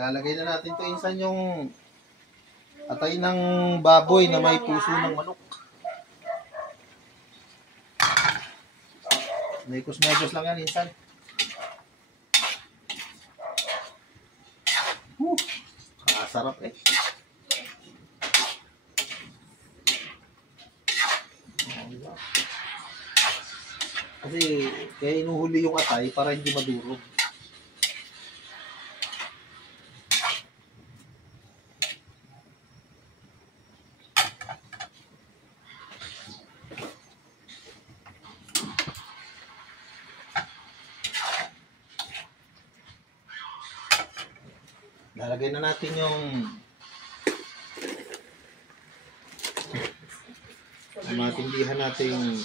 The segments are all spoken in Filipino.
Lalagay na natin to insan yung atay ng baboy na may puso ng manok. Mekos-mekos lang yan insan. Sarap eh. Kasi kaya inuhuli yung atay para hindi madurog. Lalagay na natin yung matindihan natin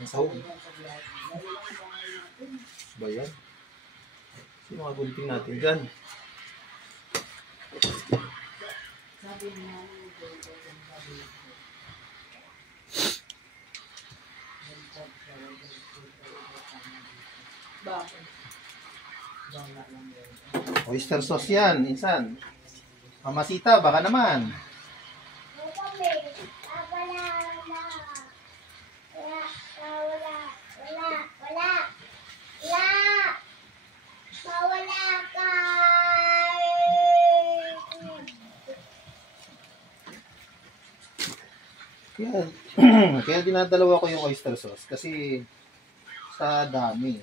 yung sahog. Ba yan? Sino mga gunting natin dyan? Oyster sauce yan, insan. Mamasita, baka naman. Kaya dinadalawa ko yung oyster sauce kasi sa dami.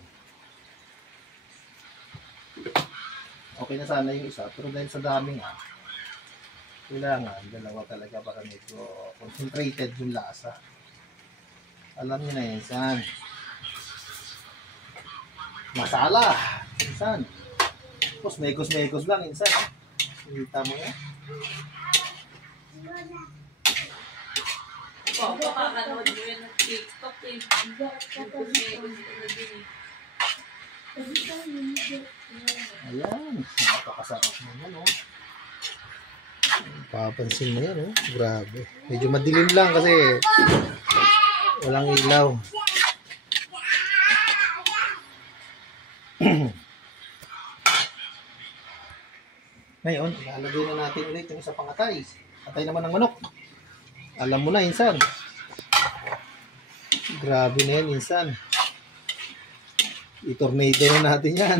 Okay na sana yung isa, pero dahil sa dami nga, kailangan dalawa talaga para medyo concentrated yung lasa. Alam niyo na yan, insan. Masala, insan. Tapos mekos-mekos lang, insan. Kita mo yan. Makakanood mo yan ng TikTok eh. Ayan, napakasarap naman oh. Papansin mo yan oh, grabe. Medyo madilim lang kasi walang ilaw. Ngayon, ilalagay na natin ulit yung isa pang atay. Atay naman ng manok. Alam mo na, insan. Grabe na yan, insan. I-tornado na natin yan.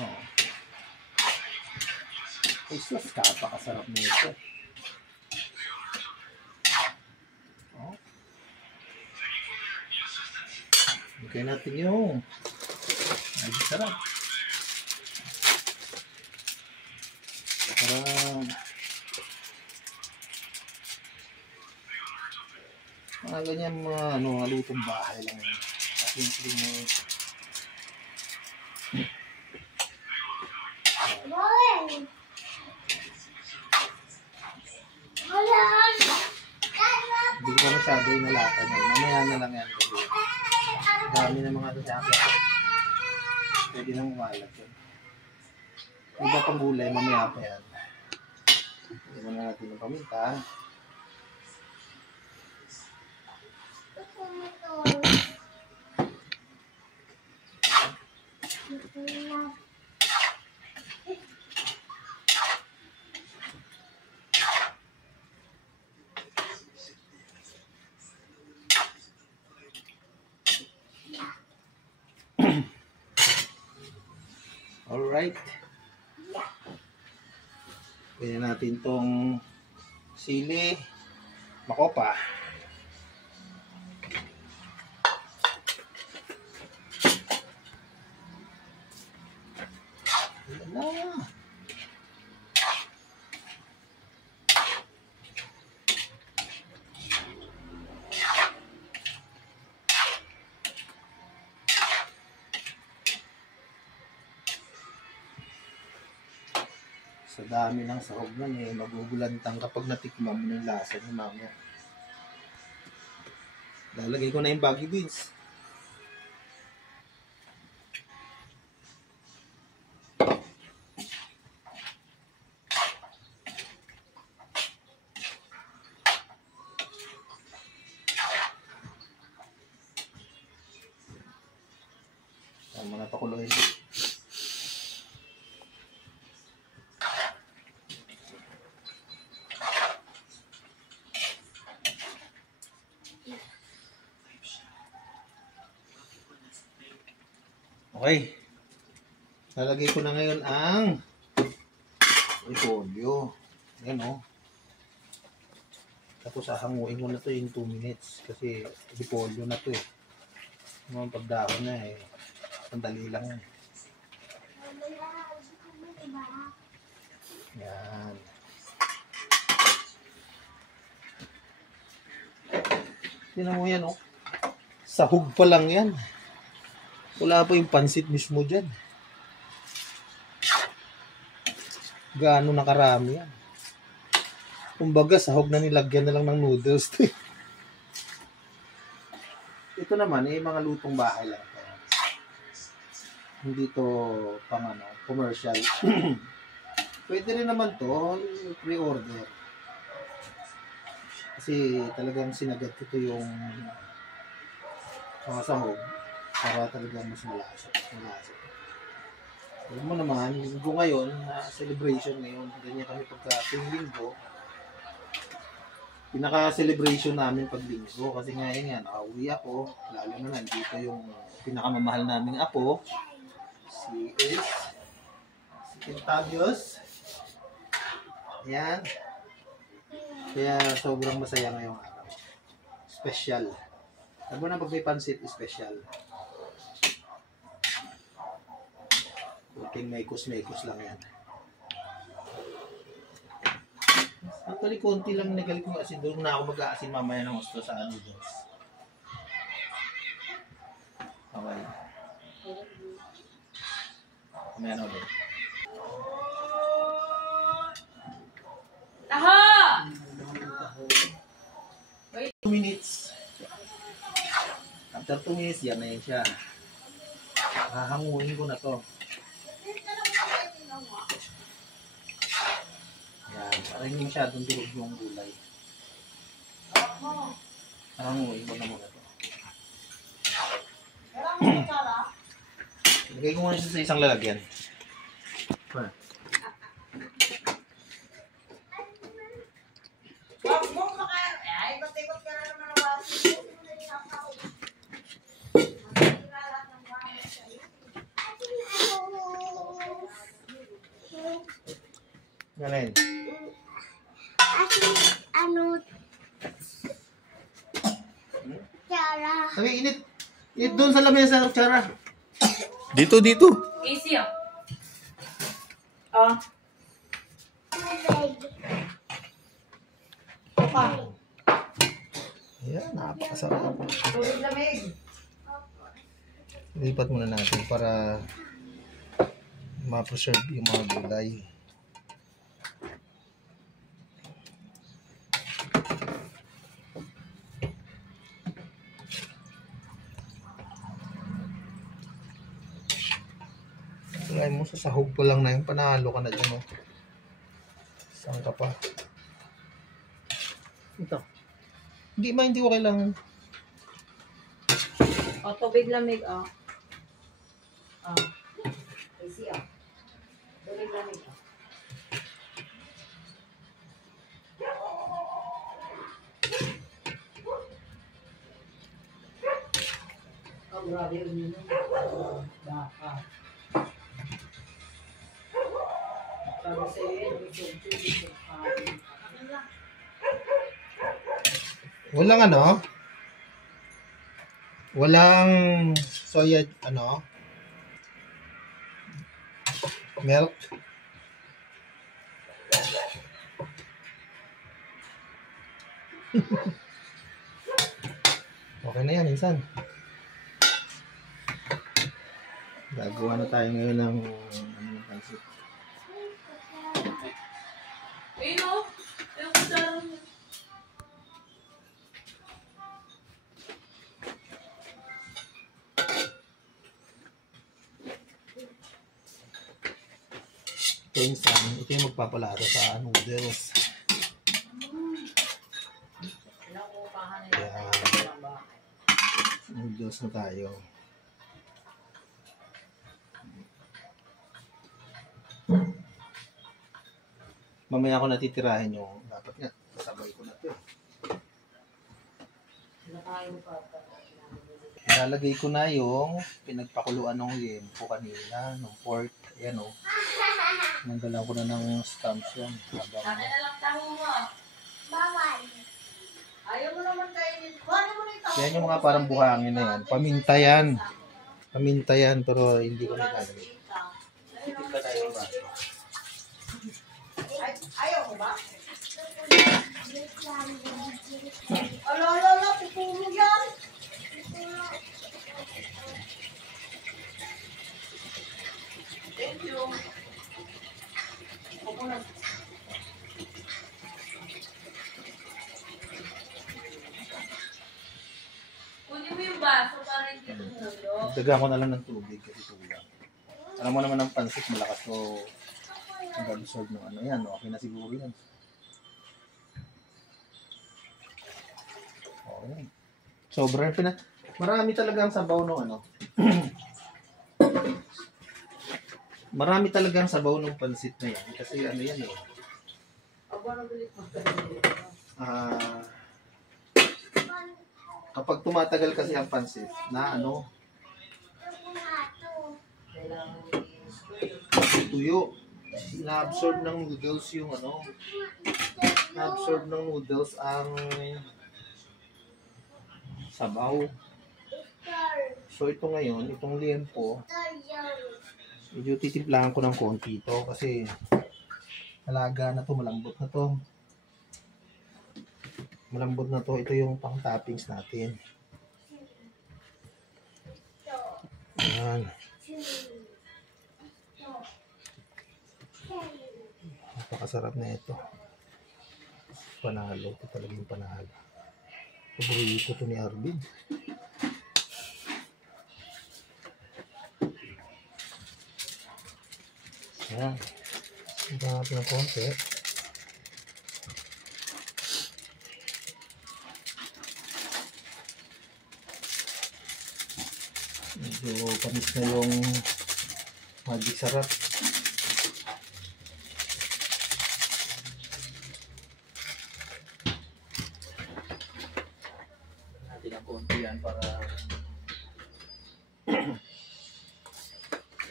Oh. Ay, sus, kapakasarap na ito. Oh. Okay natin yung ay, sarap. Para ganyan mga lutong bahay lang. Simple mo. Hindi ko masyado inalatan yan. Mamaya na lang yan. Dami na mga sasakya. Pwede nang umalat yan. Iba pang gulay, mamaya pa yan. Hindi mo na natin ng paminta. Alright. Pwede natin tong sili, makopa. Ayan. Sa dami ng sahog nun eh, magugulantang kapag natikman mo ng lasa ng mamaya. Lalagay ko na yung baggy beans. Yan mo na pakuluin. Okay. Lalagay ko na ngayon ang repolyo. Ayan o. Tapos hahanguin ko na to in 2 minutes. Kasi repolyo na to eh. Yung pagdahon na eh. Sandali lang eh. Yan. Tingnan mo yan oh. Sahog pa lang yan. Wala pa yung pansit mismo dyan. Gaano nakarami yan. Kumbaga, sahog na nilagyan na lang ng noodles. Ito naman, mga lutong bahay lang. Hindi to pang commercial. Pwede rin naman to, pre-order. Kasi talagang sinagad ko to yung mga sahog. Para talagang mas malasa. Alam mo naman, linggo ngayon, celebration ngayon. Ganyan kami pagka linggo. Pinaka-celebration namin pag linggo. Kasi ngayon nga, nakauwi ako. Lalo na nandito yung pinakamamahal naming apo. Si Quintalios. Ayan. Kaya sobrang masaya ngayong araw. Special. Alam mo na pag may pansit, special. Kunting mekos-mekos lang yan. Actually, konti lang nagalit ko kasi doon na ako mag-aasin mamaya ng gusto sa noodles. Okay. Mamaya na ulit. Taho! 2 minutes. After 2 minutes, yan na yun siya. Hahanguin ko na to. Yan. Para hindi masyadong durog yung gulay. Hahanguin ko na muna to. Lagay ko muna siya sa isang lalagyan. Galing. Sabi, init. Init doon sa lamesa, Chara. Dito. Easy oh. Oh. Ayan, napakasarap. Tubig lamig. Lipat muna natin para ma-preserve yung mga gulay. Try mo sa sahog pa lang na yung panalo ka na dyan. Oh. Saan ka pa? Ito. Hindi ko kailangan. Oh, tubig lamig oh. Oh. Easy oh. Tubig lamig oh. Oh, grabe yun. Baka. Sabi sa'yo yun, bisog. Walang walang soya, milk. Okay na yan, insan. Gagawa na tayo ngayon ng pansit. Ayun oh. Yung kutsarang yun. Ito yung magpapalaro sa noodles. Yan. Noodles na tayo. Mamaya ko natitirahin yung dapat nga. Sabay ko na ito. Nakain pa. Ilalagay ko na yung pinagpakuluan ng liempo kanina, ng pork. Ayan o. Nanggalan ko na ng stamps yan. Akin na lang tango mo. Bawal. Ayaw mo naman kainin. Kuha mo na ito. Yan yung mga parang buhangin na yan. Paminta yan. Paminta yan, pero hindi ko nagagawin. Tipid ka tayo ba? Ayaw mo ba? Ala, pupulog yan. Thank you. Pupunan. Kunin mo yung baso para hindi tumulog. Dagan ko na lang ng tubig kasi tulang. Alam mo naman ang pansit, malakas to mag-absorb ng ano yan. Okay na siguro yan. Okay. Sobrang marami talaga ang sabaw ng ano. Marami talaga ang sabaw ng pansit na yan. Kasi ano yan eh. Kapag tumatagal kasi ang pansit na ano, tuyo. Na-absorb ng noodles yung ano. Na-absorb ng noodles ang sabaw. So ito ngayon, itong liempo, medyo titimplahan ko ng konti ito kasi alaga na to, malambot na to. Malambot na to, ito yung pang toppings natin. Ayan. Napakasarap na ito. Panalo, ito talaga yung panalo. Paborito ito ni Arvin. Ayan. Ito natin ng konti. Medyo panis na yung magic sarap. Natin ang konti yan para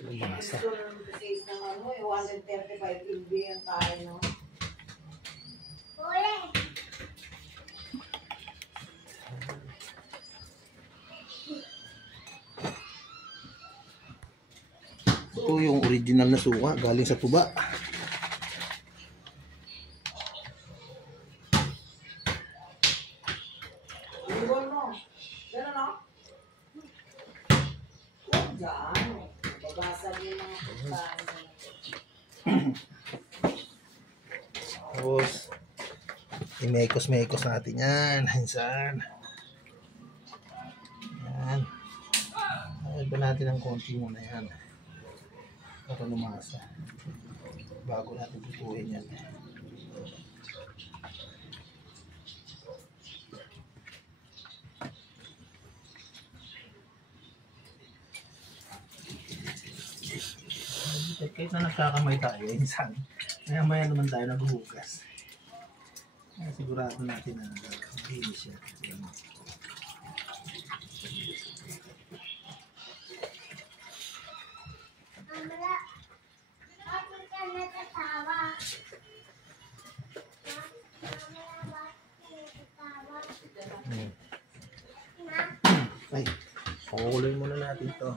lumasa. Ito ng ano, 135 MB ang kaya, no? Ito yung original na suka galing sa tuba. Ibon mo. Gano'n, no? Huwag dyan. Babasag yung mga pagkain. Tapos imekos-mekos natin yan. Hinsan. Yan. Ayan ba natin ng konti muna yan para lumasa bago natin lutuin yan. Kahit na nagkakamay tayo, minsan maya naman tayo naghuhugas. Sigurado natin na finish yan. Ay, pakukuloy muna natin to.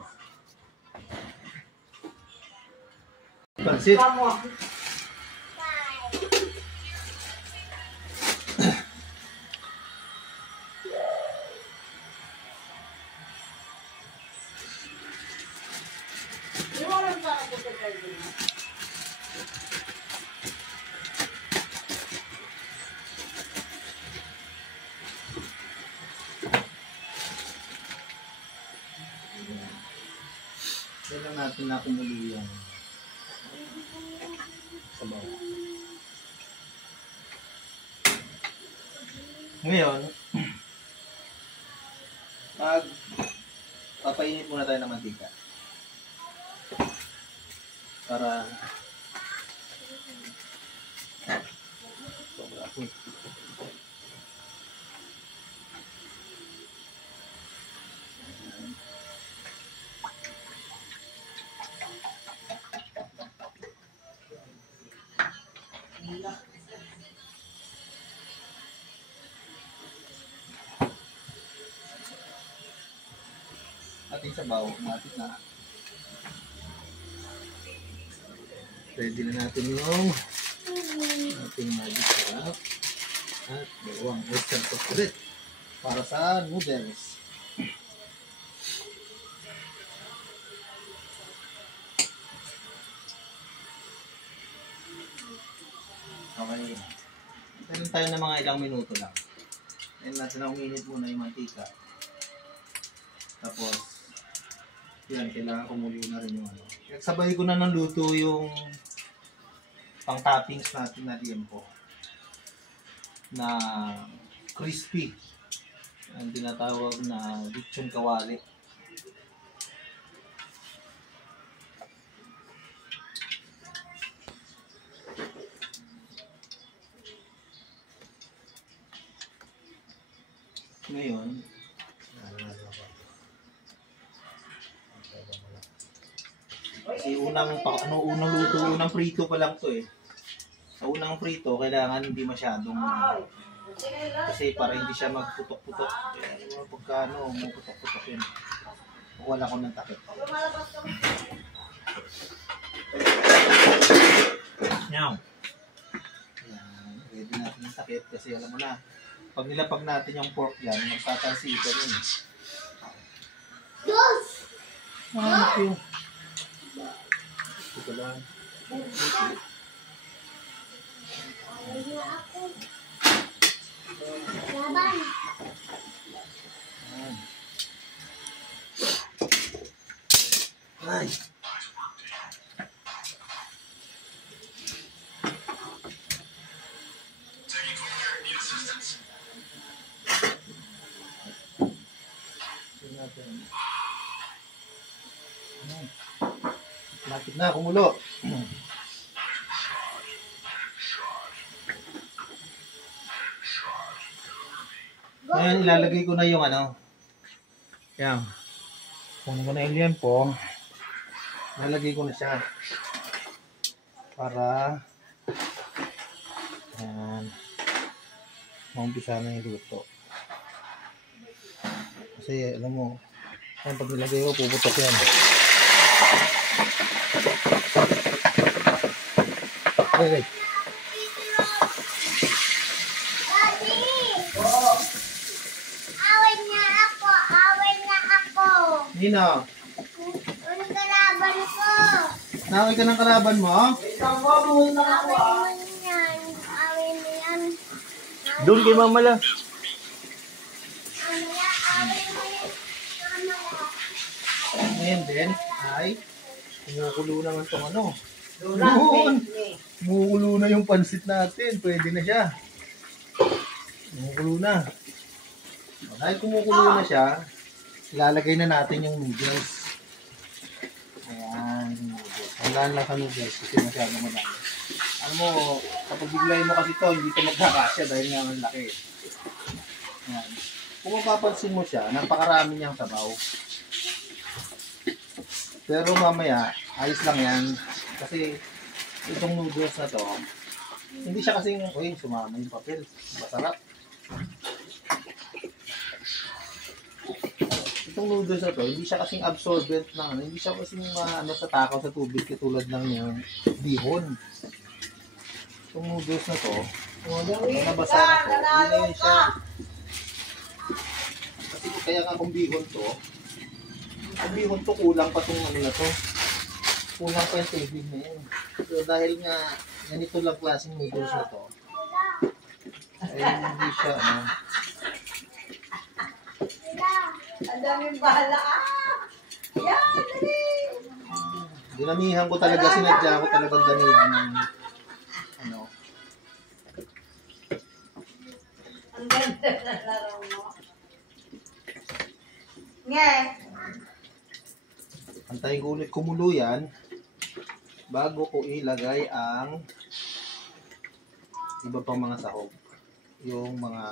Pansit. Kailan natin nakumulo yung sabaw. Ngayon, papainit muna tayo ng mantika. ating sabaw, matik na. Ready na natin yung ating magic sarap at dalawang oyster sauce ulit para sa noodles. Okay. Meron tayo ng mga ilang minuto lang. Then natin na uminit muna yung mantika. Tapos, yan, kailangan kumulo na rin yung ano. Nagsabay ko na ng luto yung pang toppings natin na liempo. Na crispy. Ang tinatawag na lechon kawali. Ngayon, kasi unang luto, unang prito pa lang to eh. Sa unang prito, kailangan hindi masyadong kasi para hindi siya magputok-putok. Pagka putok-putok yun. Wala ko ng takip. Now, ready natin yung takip kasi alam mo na, pag nilapag natin yung pork dyan, magtatansikan yun. Thank you. Ito lang. Laban. Ay. Lapit na, kumulo. Ngayon, ilalagay ko na yung ano. Yan. Kunin ko na yung liempo. Ilalagay ko na siya. Para maumpisa na yung luto. Kasi alam mo, pag nilagay ko, puputok yan. Okay. Awin na ako. Nino, Ang kalaban ko. nakaway ka ng kalaban mo? Awin mo yan. Awin mo yan. Doon kay Mama lang. Mamaya, awin mo yan. Mamaya. Ngayon din, ay kumukulo naman itong ano. Duran, Doon. baby. Kumukulo na yung pansit natin. Pwede na siya. Kumukulo na. Dahil kumukulo na siya, ilalagay na natin yung noodles. Ayan, noodles. Hanggang lang sa noodles kasi masyadong madami. Alam mo, kapag biglayin mo kasi ito, hindi ito magkakasya dahil nga ang laki. Ayan. Kung mapapansin mo siya, napakarami niyang sabaw. Pero mamaya, ayos lang yan. Kasi itong noodles na to, hindi siya kasing, uy, sumama yung papel. Masarap. Itong noodles na to, hindi siya kasing absorbent ng ano, hindi siya kasing ano sa takaw sa tubig katulad ng yung bihon. Itong noodles na to, nabasa na to, hindi na yun siya. Kasi kaya nga kung bihon to, ang bihon to kulang pa tong ano na to. Kulang pa yung tubig na yan. So dahil nga ganito lang klaseng noodles na to, ay hindi siya ano. Ang daming bahala. Yan, dali. Dinamihan ko talaga, sinadya ko talagang damihan ng ano. Ang ganda na laro mo. Nge. Antayin ko ulit kumulo yan bago ko ilagay ang iba pang mga sahog. Yung mga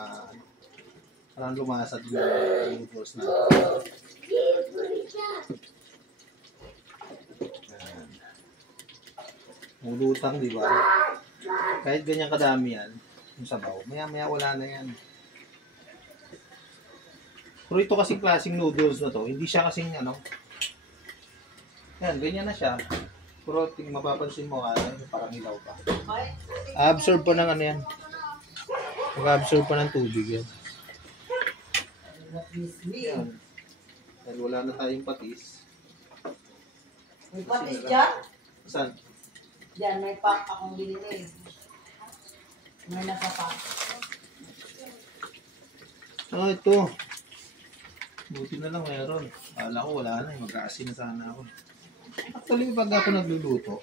parang lumasad yung noodles na. Ayan. Mulutang, di ba? Kahit ganyan kadami yan, yung sabaw, maya-maya wala na yan. Pero ito kasing klaseng noodles na to, hindi siya kasing ano. Yan, ganyan na siya. Pero mapapansin mo, parang ilaw pa. Absorb pa ng ano yan. Mag-absorb pa ng tubig yan. Yan. Dahil wala na tayong patis. May patis dyan? Saan? Dyan, may pack akong binili. May nasa pack. Ito. Buti na lang meron. Akala ko wala na, mag-aasin na sana ako. Actually, pag ako nagluluto,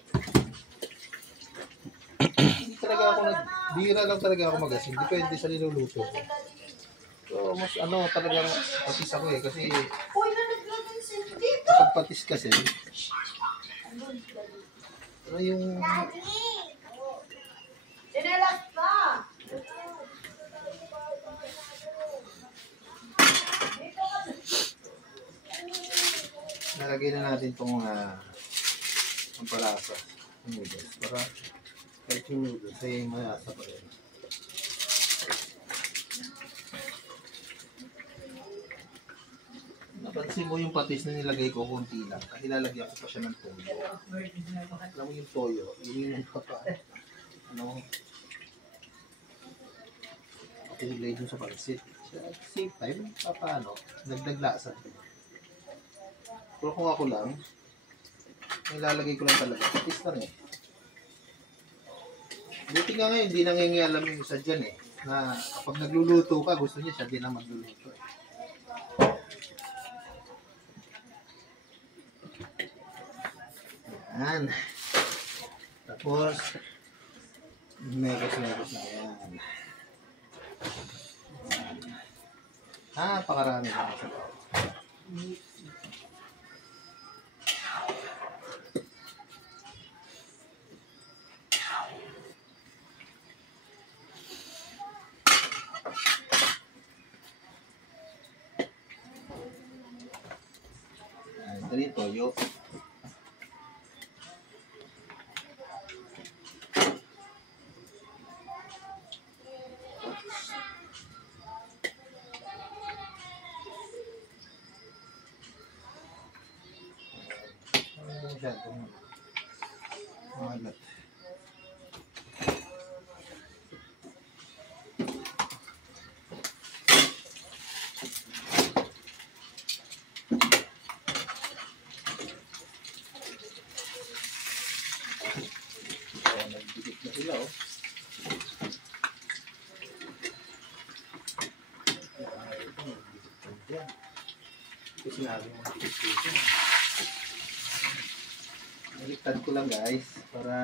bira lang talaga ako mag-asin. Depende sa niluluto. So, mas talagang patis ako kasi Uy, nalaglag yung sento dito! kapag patis kasi, yung Sinelas ka! nalagay na natin itong pampalasa noodles para kahit yung noodles ay mayasa pa rin. Napansin mo yung patis na nilagay ko konti lang kasi lalagyan ko pa siya ng toyo. Alam mo yung toyo, yung ilagay dun sa pansit. At the same time, paano, dagdag lasa. Pero kung ako lang, nilalagay ko lang talaga. Patis lang eh. Buti nga ngayon, hindi nangingialam yung isa dyan eh. Na kapag nagluluto ka, gusto niya siya din na magluluto eh. Yan. Tapos, megos na yan. Napakarami na sa loob. Ito rin toyo. Masyadong malat. Nagdikit na sila oh. Ito sinabi mo dikit. Baliktad ko lang guys para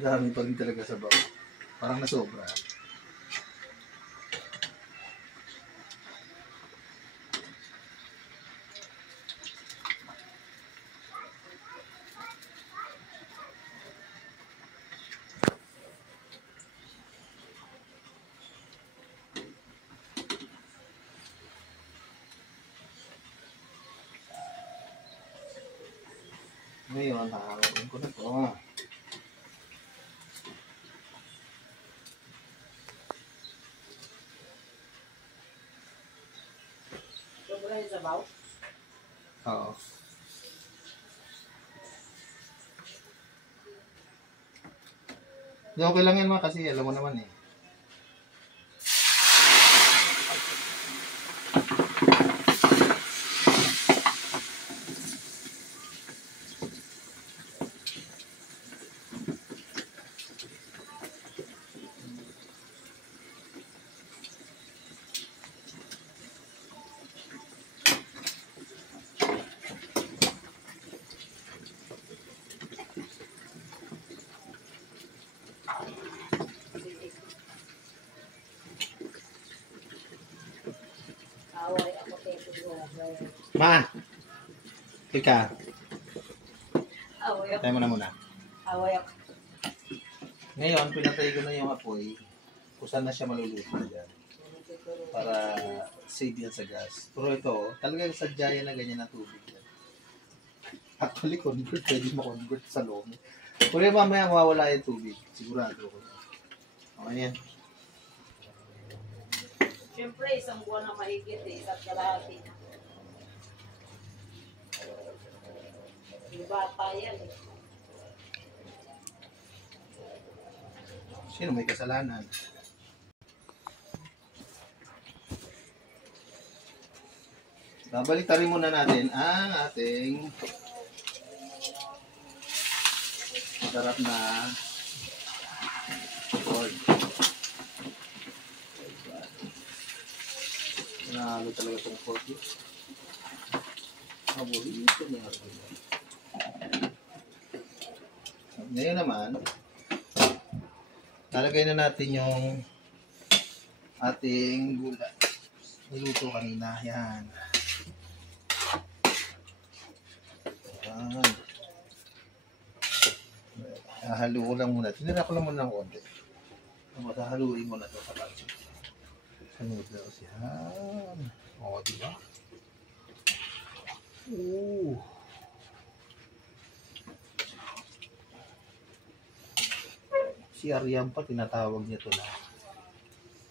madami pa rin talaga sa bawah. Parang nasobra. Ngayon, nakakawin ko na ito. Sobra yung sabaw? Oo. Di okay lang yan mga kasi alam mo naman eh. Away ako tayo. Ma! Teka, Away ako. tayo mo na muna. Away ako. Ngayon, pinatay ko na yung apoy. Kung saan na siya maluluto dyan. Para save yan sa gas. Pero ito, talagang sadya yan na ganyan na tubig yan. Actually, convert. Pwede mo-convert sa loob. Pero yung mamaya mawawala yung tubig. Sigurado ko. Okay yan. Siyempre, isang buwan na mahigit eh. Isa't kalahati na. Yung bata yan eh. Sino may kasalanan? Babalik muna natin ang ating masarap na corn. Nahalo talaga itong pork. Paborito niya. Ngayon naman, lalagay na natin yung ating gulay. Niluto kanina. Yan. Yan. Hahalo ko lang muna. Tinira ko lang muna ng konti. Haluin mo na ito sa pansin. Sa noodles. Yan. O, diba? Ooh. Si Ariam pa, tinatawag niya ito na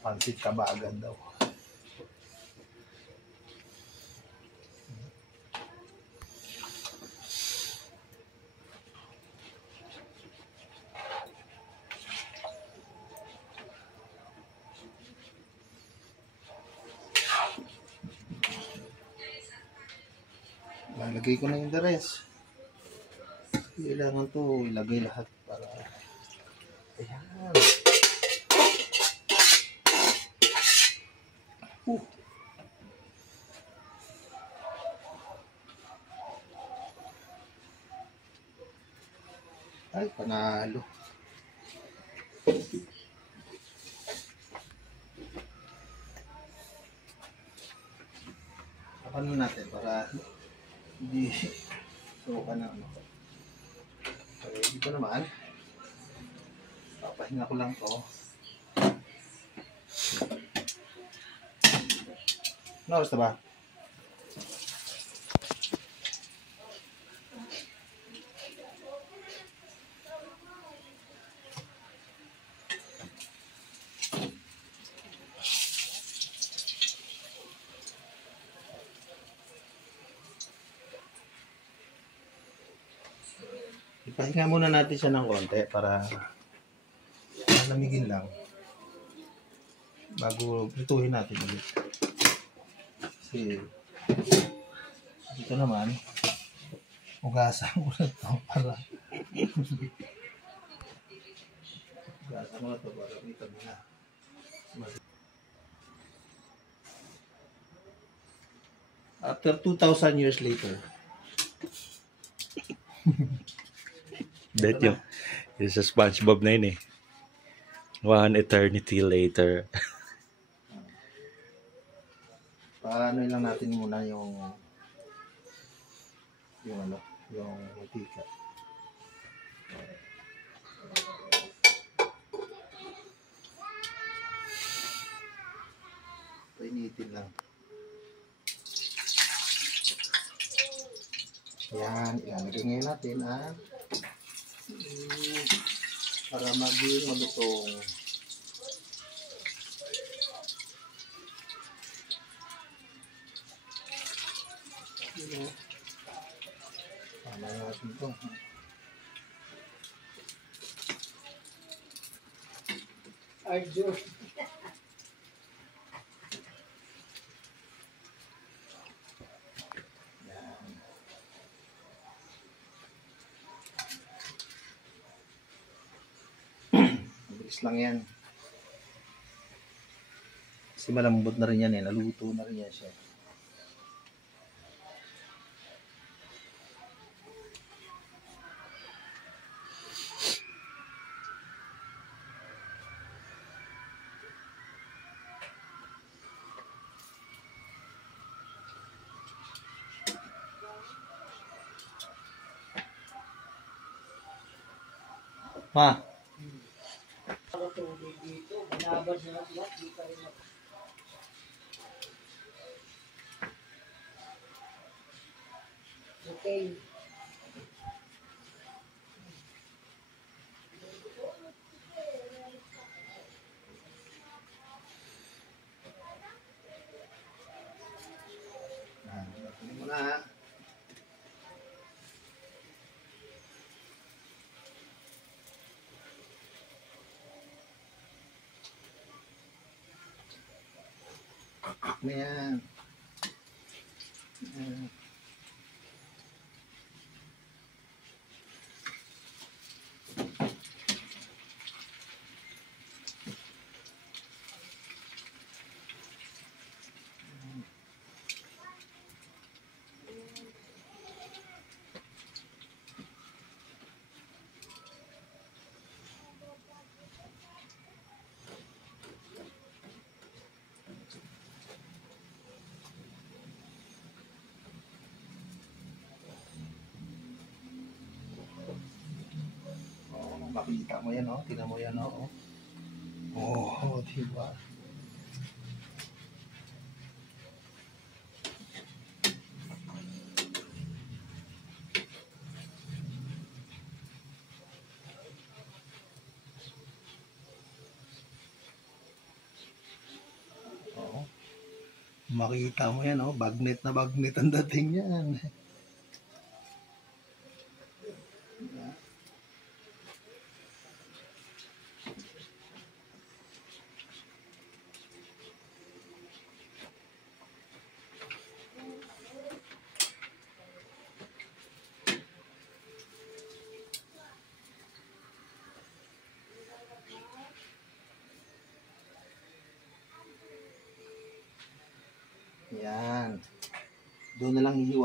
pansit kabagan daw. Lalagay ko na yung the rest. Kailangan to ilagay lahat para ayan. Ay, panalo. Ano natin para hindi suka na ano. Okay, dito naman. Papahinga ko lang to. Ano oras na ba? Ipahinga muna natin siya ng konti para malamigin lang bago lutuin natin ulit. Kasi dito naman ugasan ko na ito para ugasan ko na ito para dito muna. After 2,000 years later. Bet yung sa SpongeBob na yun eh. One eternity later. Paano lang natin muna yung ano, yung mantika. Painitin lang. Yan, ilalagay ngayon natin para maging malutong. Tama natin ito. Arjo. Mabilis lang yan. Kasi malambot na rin yan eh. Naluto na rin yan siya. Ha? Tubig dito, binabad na lahat, di ka rin okay. Tingnan mo na ha. Ayan. Ayan. Makita mo yan, oh. Tingnan mo yan, oh. Oh, diba? Oh. Makita mo yan, oh. Bagnet na bagnet ang dating yan. Yan. Doon na lang hihiwa.